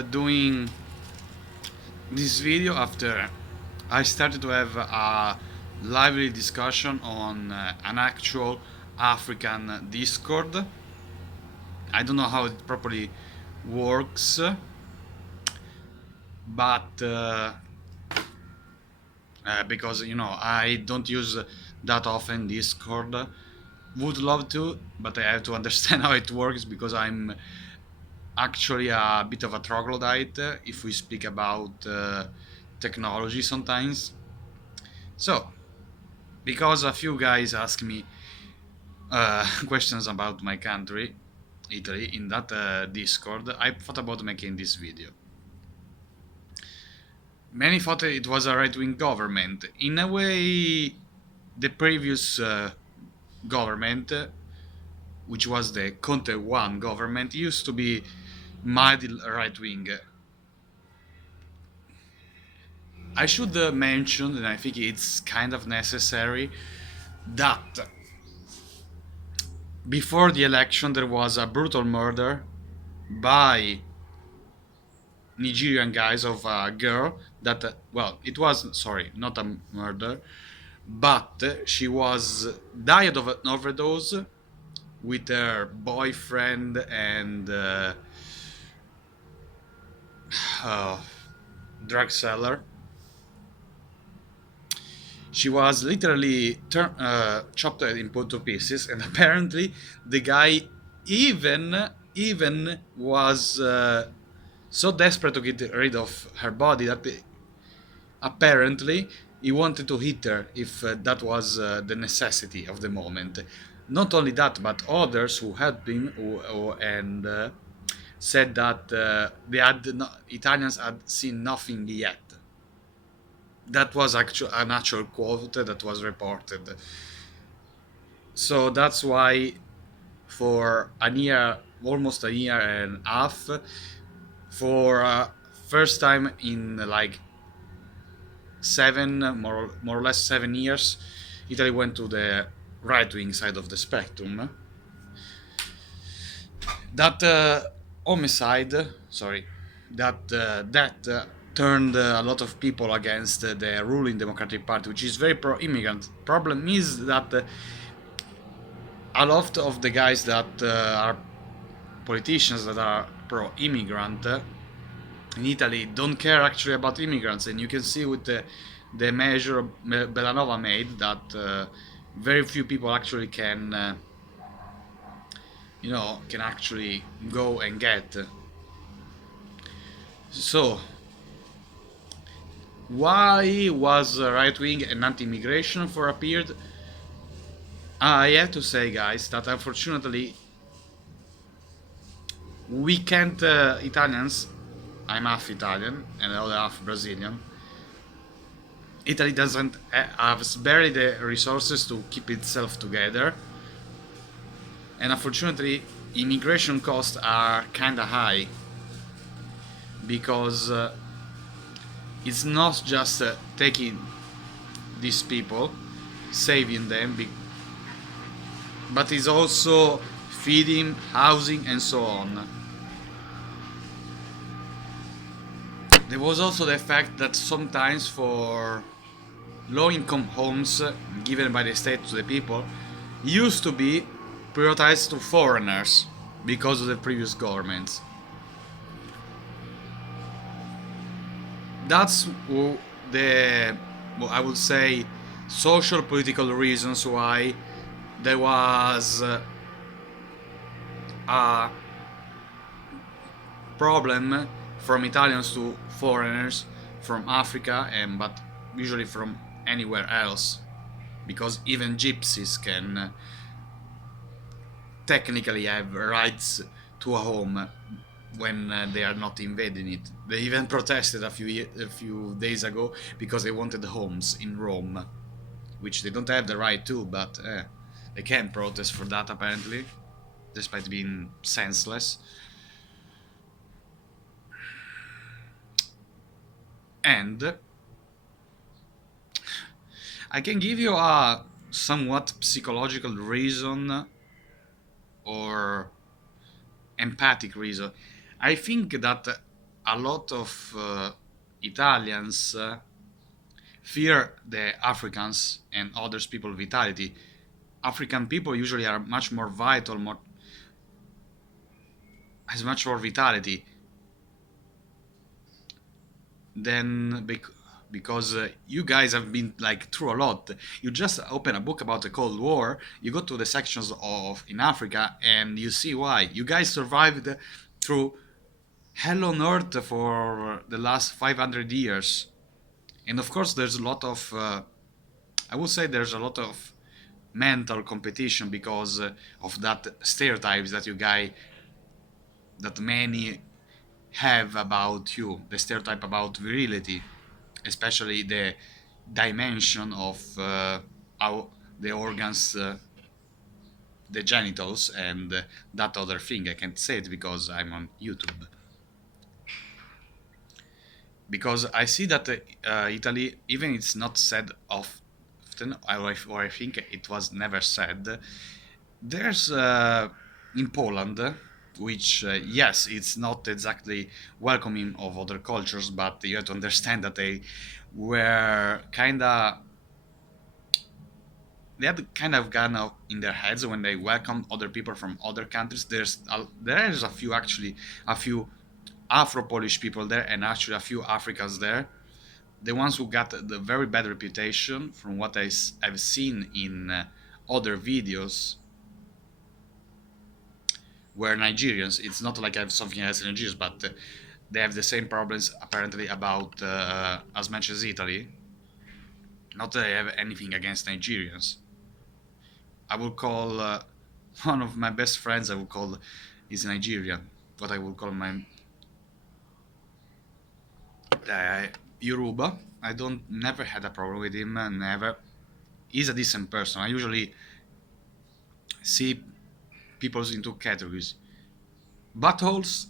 Doing this video after I started to have a lively discussion on an actual African Discord. I don't know how it properly works, but because I don't use that often Discord. Would love to, but I have to understand how it works because I'm actually a bit of a troglodyte if we speak about technology sometimes. So, because a few guys ask me questions about my country, Italy, in that Discord, I thought about making this video. Many thought it was a right wing government. In a way, the previous government, which was the Conte 1 government, used to be mild right wing. I should mention, and I think it's kind of necessary, that before the election there was a brutal murder by Nigerian guys of a girl that, well, it was, sorry, not a murder, but she was died of an overdose with her boyfriend and uh, drug seller. She was literally chopped into pieces, and apparently the guy even was so desperate to get rid of her body that apparently he wanted to hit her if that was the necessity of the moment. Not only that, but others who had been and said that Italians had seen nothing yet. That was an actual quote that was reported. So that's why for a year, almost a year and a half, for first time in like more or less 7 years, Italy went to the right wing side of the spectrum. That homicide, sorry, that turned a lot of people against the ruling Democratic Party, which is very pro-immigrant. Problem is that a lot of the guys that are politicians that are pro-immigrant in Italy don't care actually about immigrants, and you can see with the measure Bellanova made that very few people actually can actually go and get. So why was right wing and anti-immigration for a period? I have to say, guys, that unfortunately we can't Italians. I'm half Italian and the other half Brazilian. Italy doesn't have barely the resources to keep itself together, and unfortunately, immigration costs are kind of high because it's not just taking these people, saving them, but it's also feeding, housing, and so on. There was also the fact that sometimes for low-income homes given by the state to the people used to be prioritized to foreigners because of the previous governments. That's the, well, I would say, social political reasons why there was a problem from Italians to foreigners from Africa, and but usually from anywhere else, because even gypsies can technically have rights to a home when they are not invading it. They even protested a few days ago because they wanted homes in Rome, which they don't have the right to, but they can protest for that apparently, despite being senseless. And I can give you a somewhat psychological reason or empathic reason. I think that a lot of Italians fear the Africans and others people vitality. African people usually are much more vital, more has much more vitality than because you guys have been like through a lot. You just open a book about the Cold War, you go to the sections of in Africa, and you see why you guys survived through hell on earth for the last 500 years. And of course, there's a lot of I would say there's a lot of mental competition because of that stereotypes that you guys that many have about you, the stereotype about virility, especially the dimension of how the organs, the genitals, and that other thing. I can't say it because I'm on YouTube. Because I see that Italy, even it's not said often, or I think it was never said. There's in Poland, which yes, it's not exactly welcoming of other cultures, but you have to understand that were kind of they had kind of gone out in their heads when they welcome other people from other countries. There's a few actually, a few Afro-Polish people there, and actually a few Africans there. The ones who got the very bad reputation, from what I've seen in other videos, were Nigerians. It's not like I have something against Nigerians, but they have the same problems apparently about as much as Italy. Not that I have anything against Nigerians. I would call one of my best friends. I would call is Nigerian. What I would call my uh, Yoruba. I don't never had a problem with him. Never. He's a decent person. I usually see people into categories: buttholes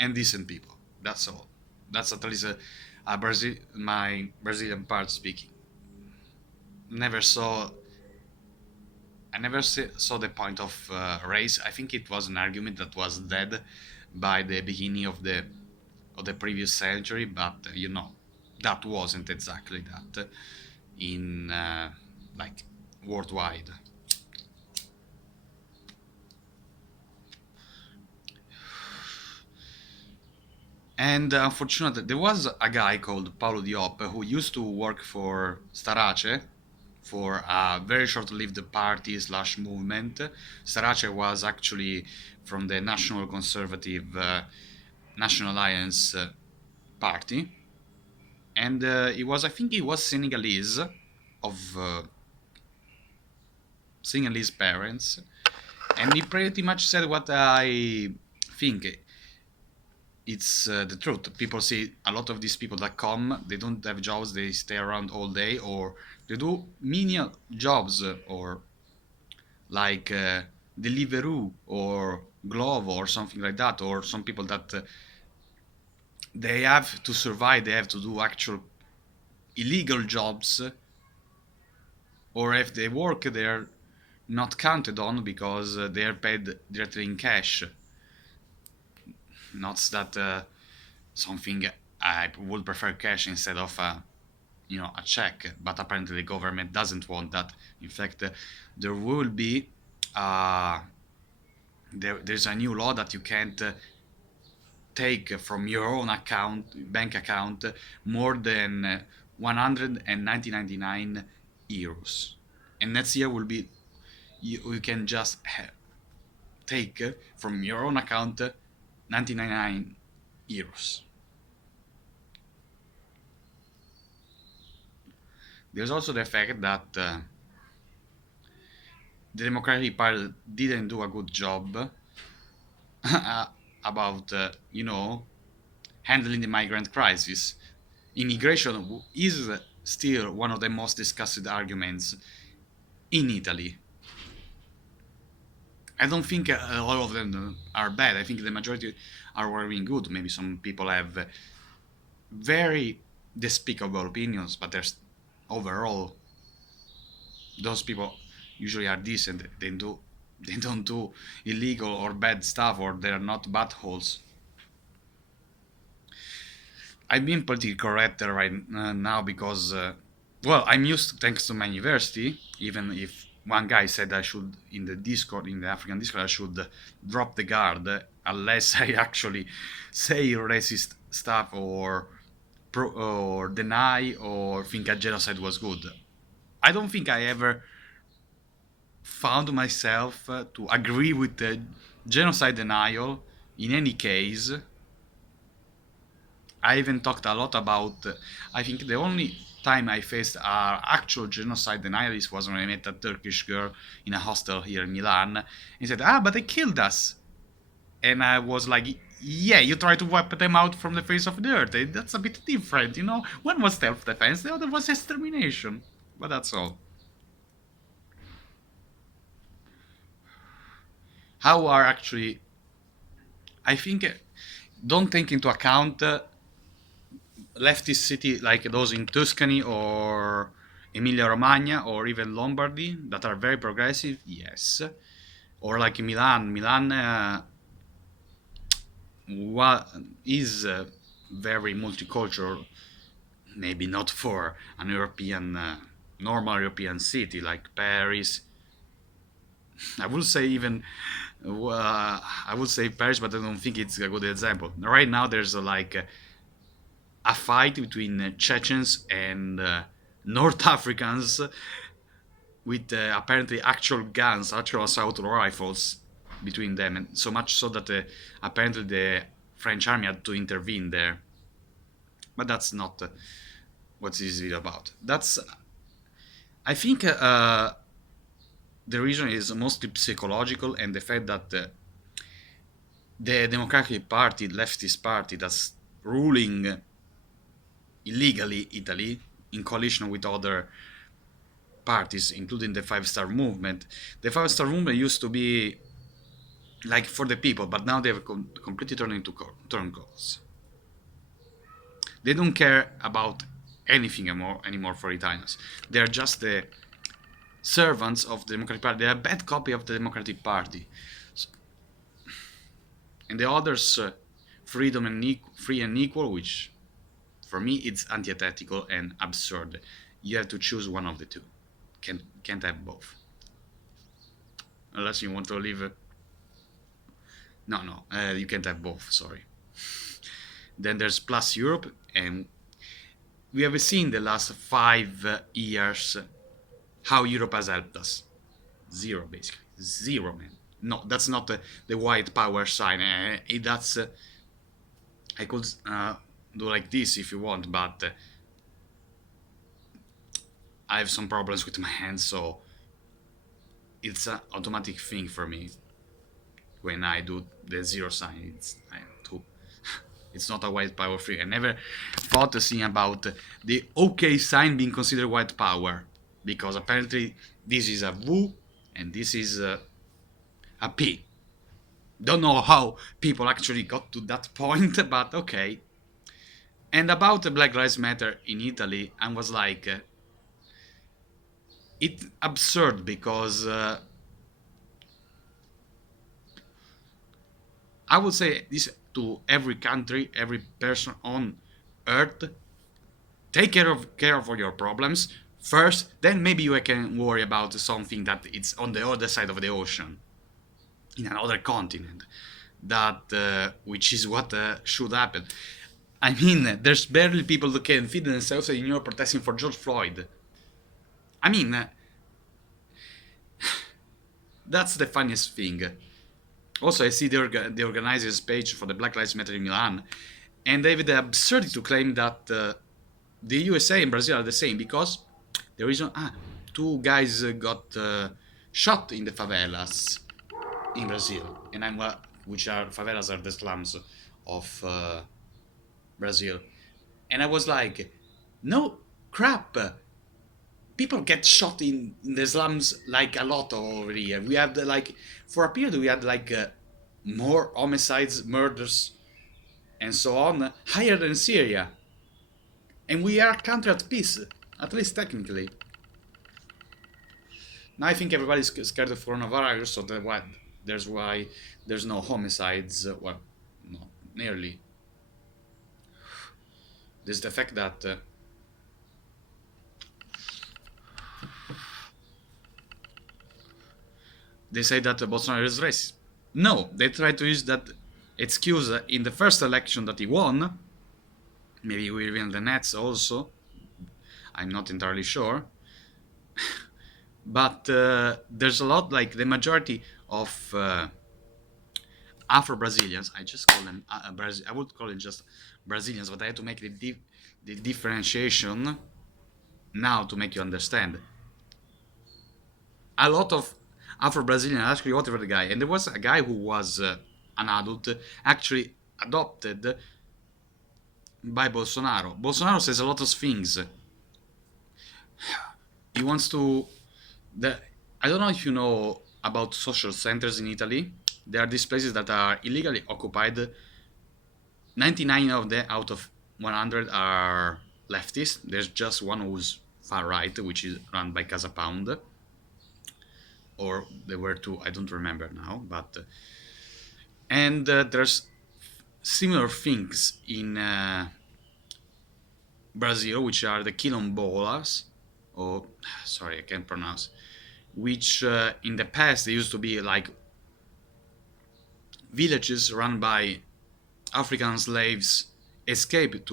and decent people. That's all. That's at least my Brazilian part speaking. Never saw. I never saw the point of race. I think it was an argument that was dead by the beginning of the previous century, but that wasn't exactly that in like worldwide. And unfortunately, there was a guy called Paulo Diop who used to work for Starace, for a very short-lived party slash movement. Starace was actually from the National Conservative National Alliance party, and I think he was Senegalese, of Senegalese parents, and he pretty much said what I think. It's the truth. People see a lot of these people that come, they don't have jobs, they stay around all day, or they do menial jobs, or like Deliveroo or Glovo or something like that, or some people that they have to survive, they have to do actual illegal jobs, or if they work, they're not counted on because they are paid directly in cash. Not that something I would prefer cash instead of a check, but apparently the government doesn't want that. In fact, there will be uh, there's a new law that you can't take from your own bank account, more than 199 euros, and next year will be you can just take from your own account 99 euros. There's also the fact that the Democratic Party didn't do a good job about handling the migrant crisis. Immigration is still one of the most discussed arguments in Italy. I don't think all of them are bad. I think the majority are very good. Maybe some people have very despicable opinions, but there's overall those people usually are decent. They don't do illegal or bad stuff, or they're not buttholes. I'm being politically correct right now because, well, I'm used to, thanks to my university, even if one guy said I should, in the Discord, in the African Discord, I should drop the guard unless I actually say racist stuff or deny or think a genocide was good. I don't think I ever found myself to agree with the genocide denial in any case. I even talked a lot about. I think the only time I faced actual genocide denialists was when I met a Turkish girl in a hostel here in Milan. He said, "Ah, but they killed us," and I was like, "Yeah, you try to wipe them out from the face of the earth. That's a bit different, you know. One was self-defense, the other was extermination. But that's all." How are actually? I think don't take into account leftist city like those in Tuscany or Emilia Romagna or even Lombardy that are very progressive, yes. Or like Milan. Milan is very multicultural, maybe not for an European, normal European city like Paris. I would say even, I would say Paris, but I don't think it's a good example. Right now, there's a fight between Chechens and North Africans with apparently actual guns, actual assault rifles between them, and so much so that apparently the French army had to intervene there. But that's not what this is about. That's I think the reason is mostly psychological, and the fact that the Democratic Party, leftist party, that's ruling illegally Italy in coalition with other parties, including the Five Star Movement. The Five Star Movement used to be like for the people, but now they have completely turned into turncoats. They don't care about anything anymore for Italians. They are just the servants of the Democratic Party. They are a bad copy of the Democratic Party. And the others, freedom and free and equal, which for me it's antithetical and absurd. You have to choose one of the two. Can't have both. Unless you want to live. No, you can't have both. Sorry. Then there's Plus Europe, and we have seen the last 5 years how Europe has helped us. Zero, basically. Zero, man. No, that's not the white power sign. That's I could do like this if you want, but I have some problems with my hands, so it's an automatic thing for me when I do the zero sign. It's not a white power free. I never thought to see about the OK sign being considered white power, because apparently this is a V and this is a P. Don't know how people actually got to that point, but okay. And about the Black Lives Matter in Italy, I was like, it's absurd because I would say this to every country, every person on earth: take care of all your problems first, then maybe you can worry about something that it's on the other side of the ocean, in another continent. That which is what should happen. I mean, there's barely people that can feed themselves in Europe protesting for George Floyd. I mean, that's the funniest thing. Also, I see the organizers' page for the Black Lives Matter in Milan, and they have the absurdity to claim that the USA and Brazil are the same, because the reason two guys got shot in the favelas in Brazil, and which are favelas are the slums of Brazil, and I was like, no crap. People get shot in the slums like a lot over here. We had like for a period we had like more homicides, murders, and so on, higher than Syria, and we are a country at peace, at least technically. Now I think everybody's scared of coronavirus, so there's why there's no homicides. Well, not nearly. There's the fact that they say that Bolsonaro is racist. No, they try to use that excuse in the first election that he won. Maybe we win the Nets also. I'm not entirely sure. But there's a lot, like the majority of Afro-Brazilians, I just call them, I would call it just Brazilians, but I had to make the differentiation now to make you understand. A lot of Afro-Brazilians actually voted for the guy, and there was a guy who was an adult, actually adopted by Bolsonaro. Bolsonaro says a lot of things. He wants to... I don't know if you know about social centers in Italy. There are these places that are illegally occupied. 99 of them out of 100 are leftist. There's just one who's far right, which is run by Casa Pound. Or there were two, I don't remember now. But and there's similar things in Brazil, which are the quilombolas, or sorry, I can't pronounce, which in the past they used to be like villages run by African slaves escaped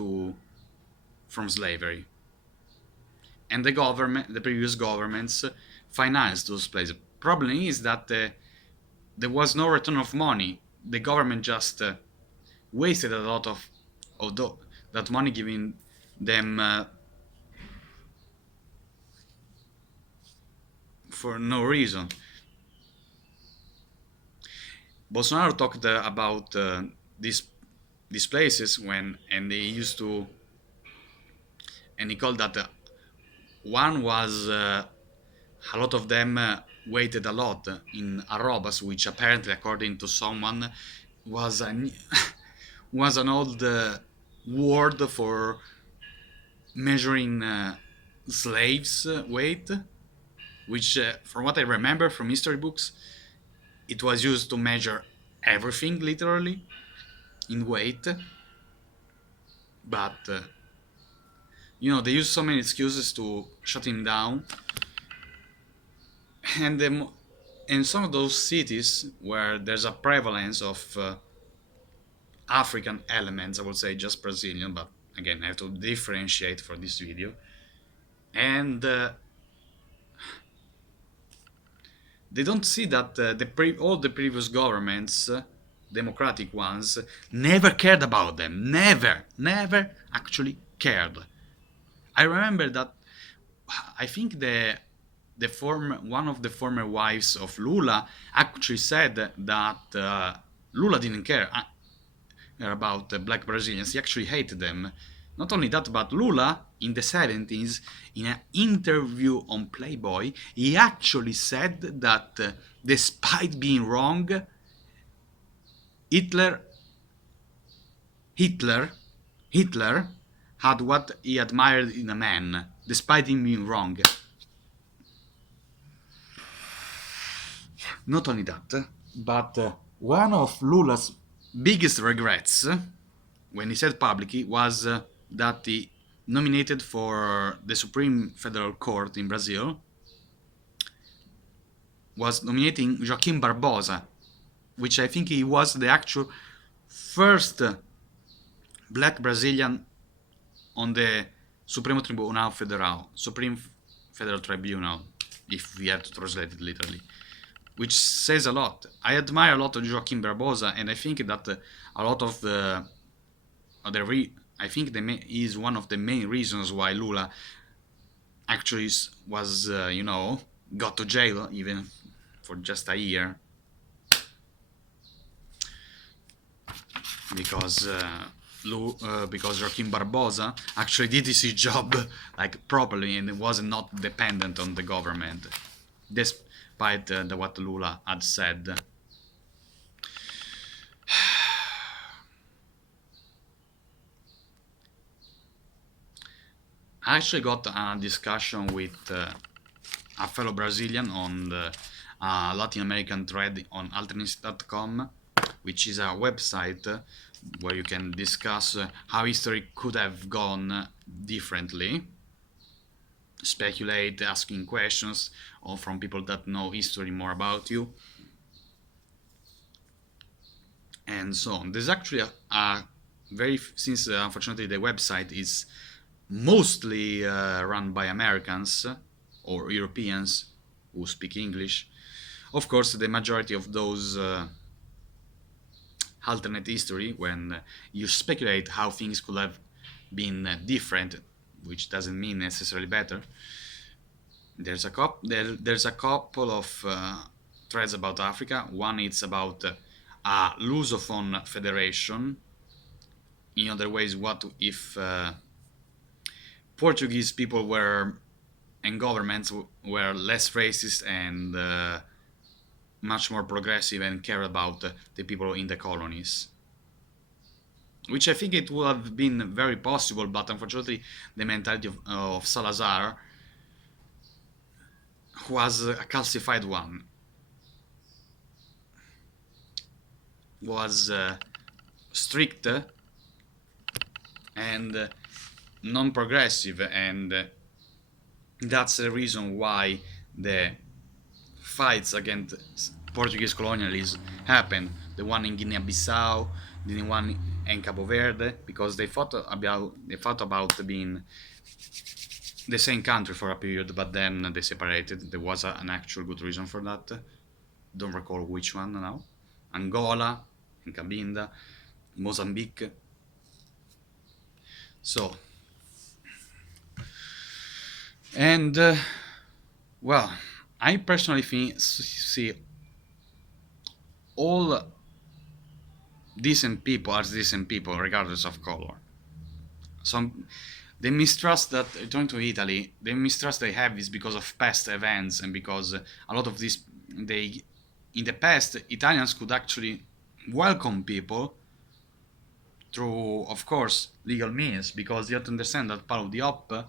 from slavery, and the previous governments financed those places. Problem is that there was no return of money. The government just wasted a lot of that money, giving them for no reason. Bolsonaro talked about these places and they used to, and he called that one was a lot of them waited a lot in arrobas, which apparently, according to someone, was an was an old word for measuring slaves' weight, which, from what I remember from history books, it was used to measure everything literally in weight. But they use so many excuses to shut him down. And in some of those cities where there's a prevalence of African elements, I would say just Brazilian, but again, I have to differentiate for this video. And they don't see that all the previous governments, democratic ones, never cared about them. Never actually cared. I remember that I think one of the former wives of Lula actually said that Lula didn't care about black Brazilians. He actually hated them. Not only that, but Lula in the 70s, in an interview on Playboy, he actually said that despite being wrong, Hitler had what he admired in a man, despite him being wrong. Not only that, but one of Lula's biggest regrets, when he said publicly, was that he nominated for the Supreme Federal Court in Brazil, was nominating Joaquim Barbosa, which I think he was the actual first black Brazilian on the Supreme Federal Tribunal, if we had to translate it literally, which says a lot. I admire a lot of Joaquim Barbosa, and I think that a lot of I think is one of the main reasons why Lula actually was, got to jail even for just a year, because Joaquim Barbosa actually did his job like properly and was not dependent on the government, despite what Lula had said. I actually got a discussion with a fellow Brazilian on the Latin American thread on alternist.com, which is a website where you can discuss how history could have gone differently, speculate, asking questions, or from people that know history more about you, and so on. There's actually a very, since unfortunately the website is mostly run by Americans or Europeans who speak English. Of course, the majority of those alternate history, when you speculate how things could have been different, which doesn't mean necessarily better. There's a couple of threads about Africa. One is about a Lusophone federation. In other ways, what if Portuguese people were and governments were less racist and much more progressive and care about the people in the colonies? Which I think it would have been very possible, but unfortunately, the mentality of Salazar was a calcified one, was strict and non-progressive, and that's the reason why the fights against Portuguese colonialism happened. The one in Guinea-Bissau, the one in Cabo Verde, because they thought about being the same country for a period, but then they separated. There was an actual good reason for that. Don't recall which one now. Angola, in Cabinda, Mozambique. So, and well, I personally see all decent people as decent people, regardless of color. Some the mistrust that returning to Italy, the mistrust they have is because of past events and because a lot of this they in the past Italians could actually welcome people through, of course, legal means, because you have to understand that Paolo Diop,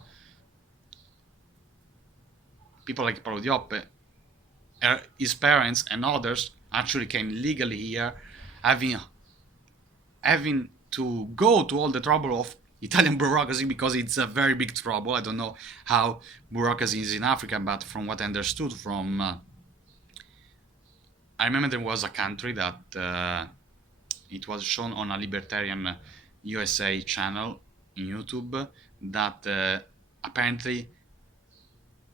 people like Paolo Diop, his parents and others actually came legally here, having having to go to all the trouble of Italian bureaucracy, because it's a very big trouble. I don't know how bureaucracy is in Africa, but from what I understood from, I remember there was a country that it was shown on a libertarian USA channel in YouTube that apparently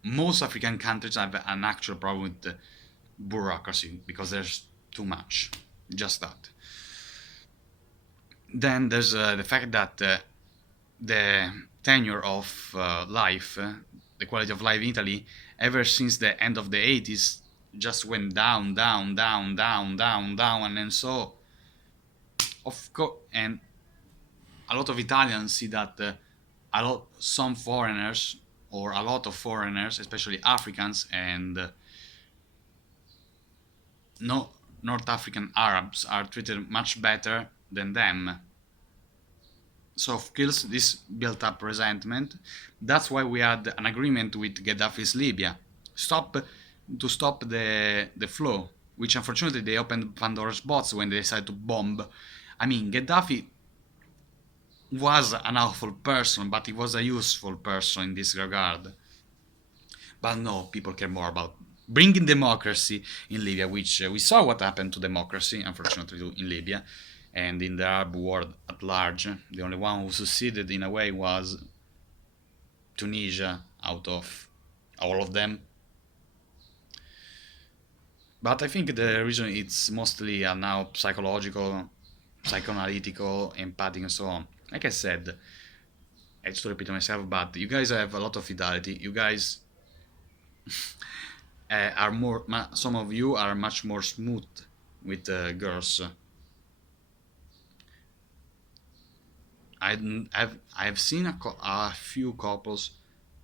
most African countries have an actual problem with the bureaucracy because there's too much. Just that. Then there's the fact that the tenure of life, the quality of life in Italy, ever since the end of the 80s, just went down, down, down, down, down, down, and so, of course, and a lot of Italians see that some foreigners or a lot of foreigners, especially Africans and no North African Arabs, are treated much better than them. So of course this built up resentment. That's why we had an agreement with Gaddafi's Libya, stop to stop the flow, which unfortunately they opened Pandora's box when they decided to bomb. I mean, Gaddafi was an awful person, but he was a useful person in this regard. But no, people care more about bringing democracy in Libya, which we saw what happened to democracy, unfortunately, in Libya and in the Arab world at large. The only one who succeeded in a way was Tunisia out of all of them. But I think the reason it's mostly now psychological, psychoanalytical, empathic, and so on. Like I said, I just repeat myself, but you guys have a lot of fidelity. You guys are more. Some of you are much more smooth with girls. I've seen a few couples,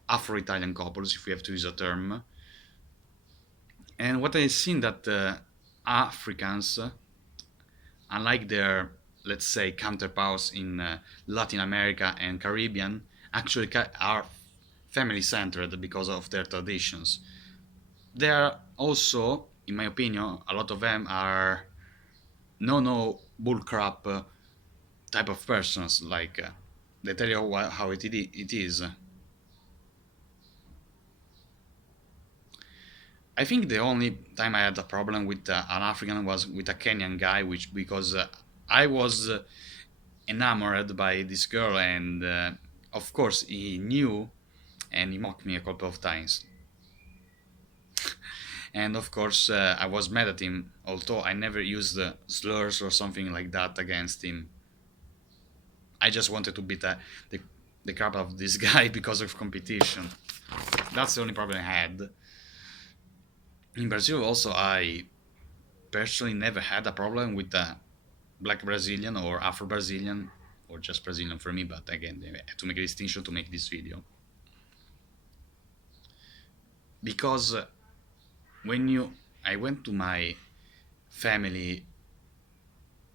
Afro-Italian couples, if we have to use a term, and what I've seen that Africans, unlike their, let's say, counterparts in Latin America and Caribbean, actually are family-centered because of their traditions. They are also, in my opinion, a lot of them are no bullcrap type of persons. Like they tell you how it is. I think the only time I had a problem with an African was with a Kenyan guy, which because I was enamored by this girl, and of course he knew, and he mocked me a couple of times. And of course, I was mad at him, although I never used slurs or something like that against him. I just wanted to beat the crap out of this guy because of competition. That's the only problem I had. In Brazil, also, I personally never had a problem with a black Brazilian or Afro Brazilian, or just Brazilian for me, but again, I had to make a distinction to make this video. Because when you I went to my family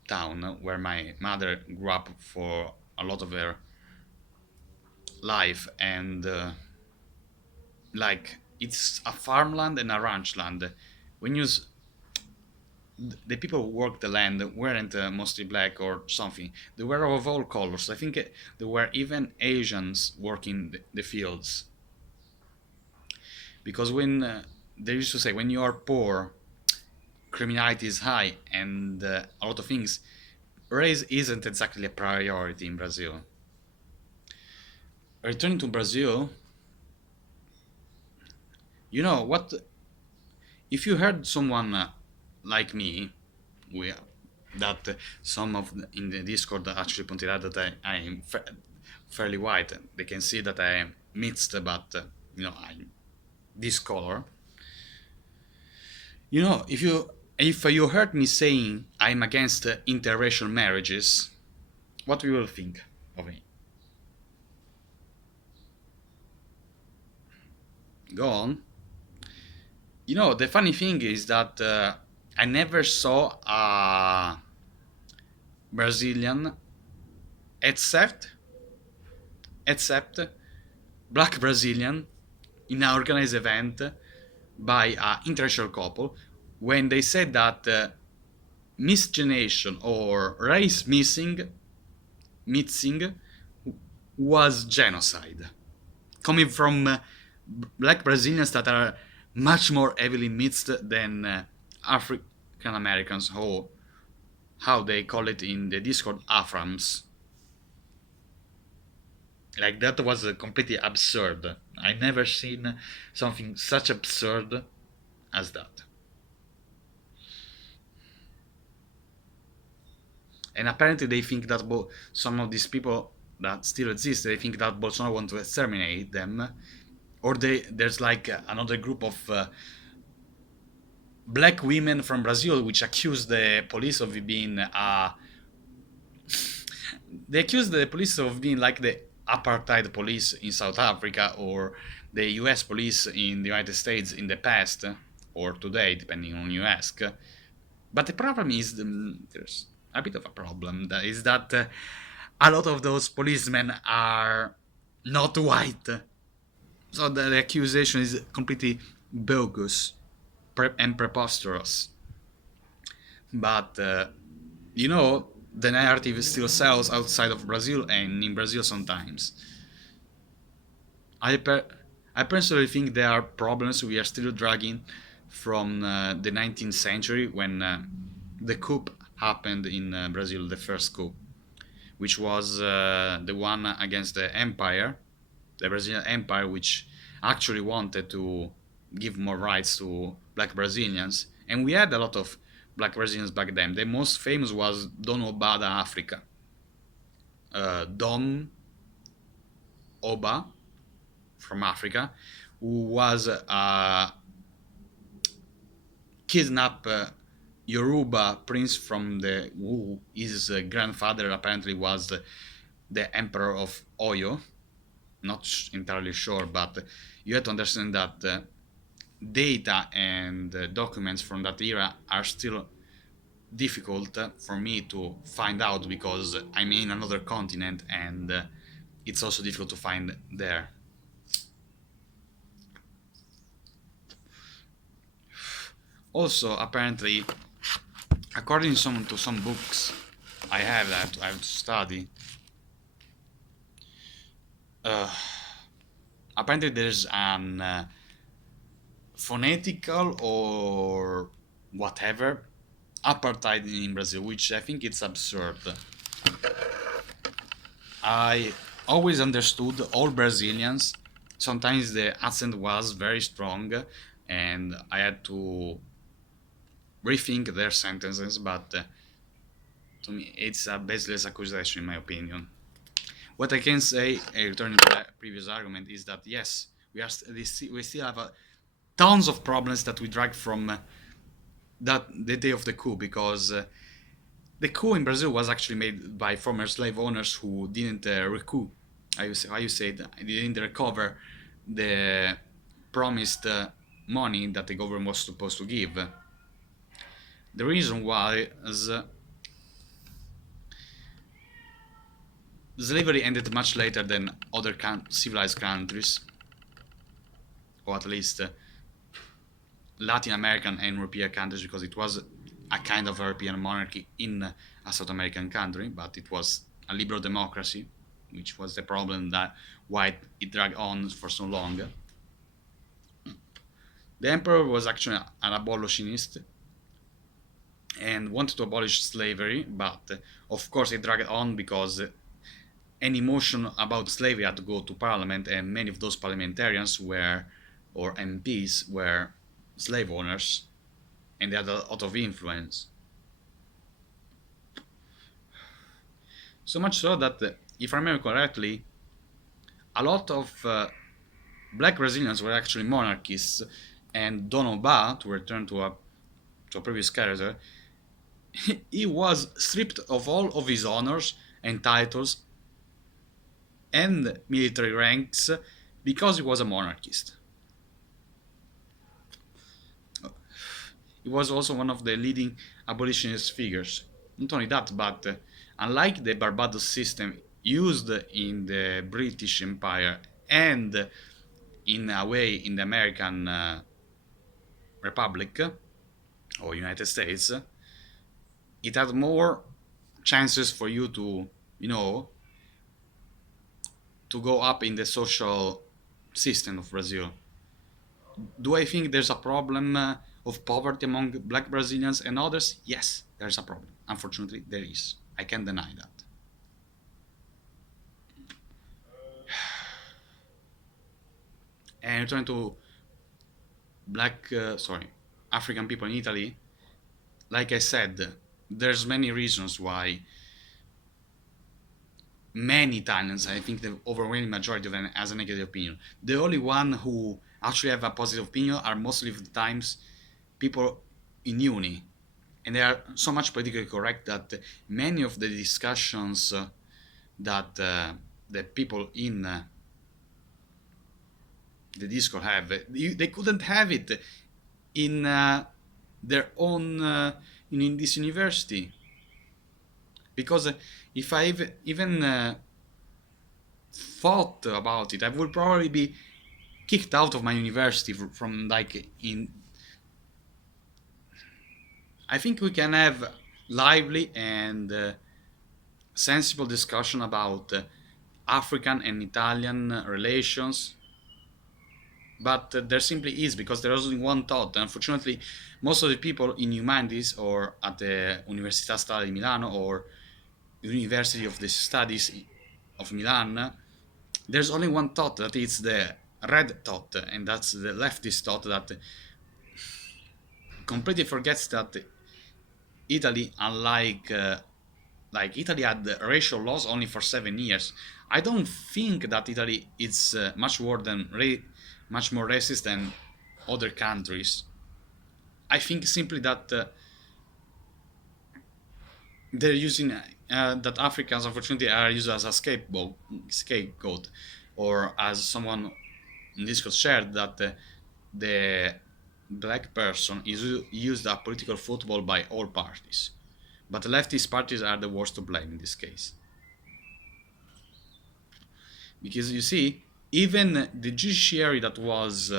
town where my mother grew up for a lot of her life, and like it's a farmland and a ranch land. When you the people who worked the land weren't mostly black or something. They were of all colors. I think there were even Asians working the fields. Because when they used to say when you are poor, criminality is high, and a lot of things. Race isn't exactly a priority in Brazil. Returning to Brazil, you know what? If you heard someone like me, we, that some of in the Discord actually pointed out that I am fairly white. They can see that I am mixed, but I'm this color. If you heard me saying I'm against interracial marriages, what we will think of me? Go on. The funny thing is that I never saw a Brazilian except black Brazilian in an organized event by an interracial couple when they said that miscegenation or race mixing was genocide, coming from black Brazilians that are much more heavily mixed than African Americans, or how they call it in the Discord, Aframs. Like that was completely absurd. I never seen something such absurd as that. And apparently they think that some of these people that still exist, they think that Bolsonaro want to exterminate them, or there's like another group of black women from Brazil which accuse the police of being they accuse the police of being like the apartheid police in South Africa, or the US police in the United States in the past, or today, depending on you ask. But the problem is, there's a bit of a problem, that is that a lot of those policemen are not white. So the accusation is completely bogus and preposterous. But, the narrative still sells outside of Brazil and in Brazil sometimes. I, per- I personally think there are problems we are still dragging from the 19th century when the coup happened in Brazil, the first coup, which was the one against the empire, the Brazilian Empire, which actually wanted to give more rights to black Brazilians. And we had a lot of black Brazilians back then. The most famous was Dom Oba da Africa. Dom Oba from Africa, who was kidnapped Yoruba prince from who his grandfather apparently was the emperor of Oyo. Not entirely sure, but you have to understand that data and documents from that era are still difficult for me to find out because I'm in another continent, and it's also difficult to find there. Also, apparently, according to some books I have that I have to study, uh, apparently there's an phonetical or whatever apartheid in Brazil, which I think it's absurd. I always understood all Brazilians. Sometimes the accent was very strong, and I had to rethink their sentences. But to me, it's a baseless accusation, in my opinion. What I can say, returning to the previous argument, is that yes, we still have tons of problems that we drag from that the day of the coup, because the coup in Brazil was actually made by former slave owners who didn't recoup. How you say it? Didn't recover the promised money that the government was supposed to give. The reason why is slavery ended much later than other civilized countries, or at least Latin American and European countries, because it was a kind of European monarchy in a South American country, but it was a liberal democracy, which was the problem that why it dragged on for so long. The emperor was actually an abolitionist and wanted to abolish slavery, but of course it dragged on because any motion about slavery had to go to parliament, and many of those parliamentarians were, or MPs, were slave owners, and they had a lot of influence. So much so that, if I remember correctly, a lot of black Brazilians were actually monarchists, and Dom Oba, to return to a previous character, he was stripped of all of his honors and titles and military ranks because he was a monarchist. He was also one of the leading abolitionist figures. Not only that, but unlike the Barbados system used in the British Empire and in a way in the American Republic or United States, it had more chances for you to, you know, to go up in the social system of Brazil. Do I think there's a problem of poverty among black Brazilians and others? Yes, there's a problem. Unfortunately, there is. I can't deny that. And returning to African people in Italy, like I said, there's many reasons why many Italians, I think the overwhelming majority of them, has a negative opinion. The only one who actually have a positive opinion are mostly of the times people in uni, and they are so much politically correct that many of the discussions that the people in the Discord have, they couldn't have it in their own in this university, because if I even thought about it, I would probably be kicked out of my university from like in. I think we can have lively and sensible discussion about African and Italian relations, but there simply is, because there is only one thought. Unfortunately, most of the people in humanities or at the Università Statale di Milano or University of the Studies of Milan, there's only one thought, that is the red thought, and that's the leftist thought that completely forgets that Italy, unlike like Italy had racial laws only for 7 years. I don't think that Italy is much more racist than other countries. I think simply that they're using that Africans unfortunately are used as a scapegoat, or as someone in Discord shared that the black person is used as political football by all parties, but leftist parties are the worst to blame in this case, because you see, even the judiciary that was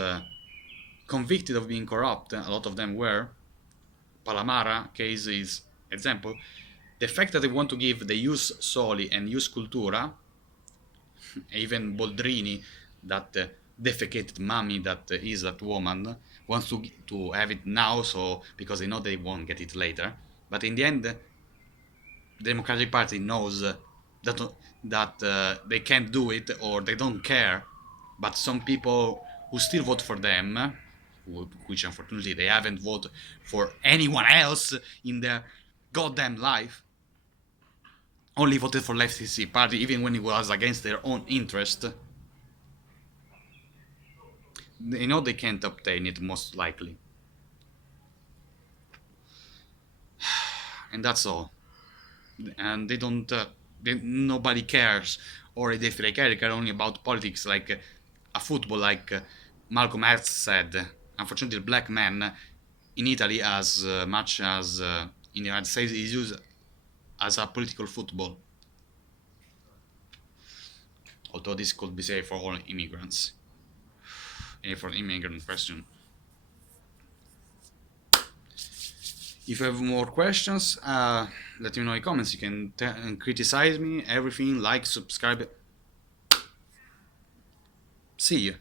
convicted of being corrupt, a lot of them were, Palamara case is example. The fact that they want to give the Ius Soli and Ius Cultura, even Boldrini, that defecated mummy that is that woman, wants to have it now, so because they know they won't get it later. But in the end, the Democratic Party knows that they can't do it or they don't care. But some people who still vote for them, which unfortunately they haven't voted for anyone else in their goddamn life, only voted for leftist party even when it was against their own interest. They know they can't obtain it most likely, and that's all. And they don't. Nobody cares, or if they care only about politics, like a football, like Malcolm X said. Unfortunately, the black man in Italy, as much as in the United States, is used as a political football. Although this could be safe for all immigrants, for immigrant question. If you have more questions, let me know in the comments. You can criticize me, everything, like, subscribe. See you.